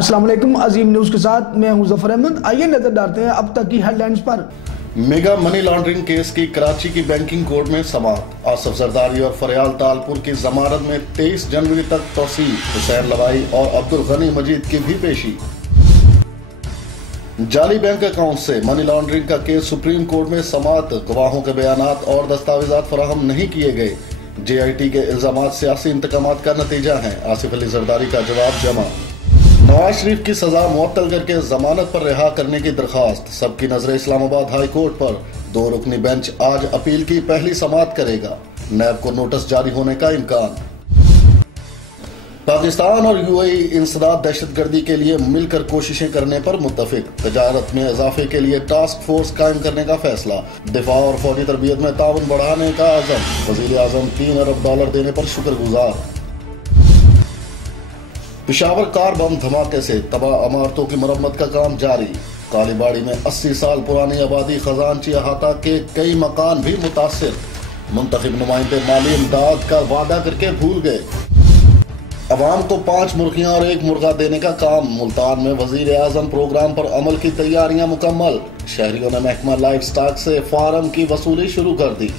अस्सलाम वालेकुम, अजीम न्यूज़ के साथ मैं हूं जफर अहमद। आइए नजर डालते हैं अब तक की हेडलाइंस पर। मेगा मनी लॉन्ड्रिंग केस की कराची की बैंकिंग कोर्ट में समाअत। आसिफ जरदारी और फरियाल तालपुर की जमानत में 23 जनवरी तक तौसील। हुसैन लवाई और अब्दुल गनी मजीद की भी पेशी। जाली बैंक अकाउंट से मनी लॉन्ड्रिंग का केस सुप्रीम कोर्ट में समाअत। गवाहों के बयानात और दस्तावेजात फराहम नहीं किए गए। JIT के इल्जामात सियासी इंतकामात का नतीजा है। आसिफ अली जरदारी का जवाब जमा। नवाज शरीफ की सजा मुअत्तल करके जमानत पर रिहा करने की दरखास्त। सबकी नजरें इस्लामाबाद हाई कोर्ट पर। 2 रुकनी बेंच आज अपील की पहली समाअत करेगा। नैब को नोटिस जारी होने का इम्कान। पाकिस्तान और UAE इंसदाद दहशतगर्दी के लिए मिलकर कोशिशें करने पर मुत्तफिक। तजारत में इजाफे के लिए टास्क फोर्स कायम करने का फैसला। दिफा और फौजी तरबियत में ताउन बढ़ाने का अज़म। वज़ीर आज़म $3 अरब देने पर शुक्रगुजार। पेशावर कार बम धमाके से तबाह इमारतों की मरम्मत का काम जारी। कालीबाड़ी में 80 साल पुरानी आबादी खजानची अहाता के कई मकान भी मुतासिर। मुंतखब नुमाइंदे माली इमदाद का वादा करके भूल गए। अवाम को 5 मुर्गियां और 1 मुर्गा देने का काम। मुल्तान में वजीर आजम प्रोग्राम पर अमल की तैयारियां मुकम्मल। शहरियों ने महकमा लाइफ स्टॉक से फार्म की वसूली शुरू कर दी।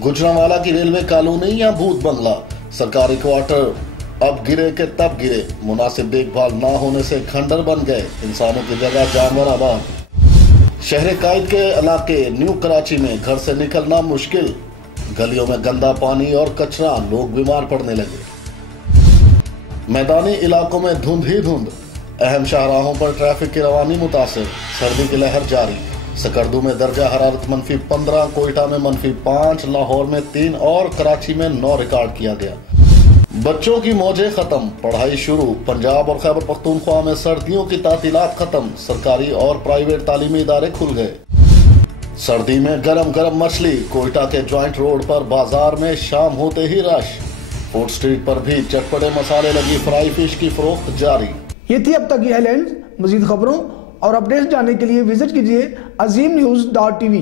गुजरांवाला की रेलवे कॉलोनी या भूत बंगला। सरकारी क्वार्टर अब गिरे के तब गिरे। मुनासिब देखभाल न होने से खंडर बन गए। इंसानों की जगह जानवर आबाद। शहर कायद के इलाके न्यू कराची में घर से निकलना मुश्किल। गलियों में गंदा पानी और कचरा, लोग बीमार पड़ने लगे। मैदानी इलाकों में धुंध ही धुंध। अहम शाहराहों पर ट्रैफिक की रवानी मुतासिर। सर्दी की लहर जारी। सकरदू में दर्जा हरारत -15, कोयटा में -5, लाहौर में 3 और कराची में 9 रिकॉर्ड किया गया। बच्चों की मौजें खत्म, पढ़ाई शुरू। पंजाब और खैबर पख्तूनख्वा में सर्दियों की तातीलात खत्म। सरकारी और प्राइवेट तालीमी इदारे खुल गए। सर्दी में गरम गरम मछली। कोयटा के जॉइंट रोड पर बाजार में शाम होते ही रश। फूड स्ट्रीट पर भी चटपटे मसाले लगी फ्राई फिश की फरोख्त जारी। ये थी अब तक की हेडलाइंस। मजीद खबरों और अपडेट्स जानने के लिए विजिट कीजिए azimnews.tv।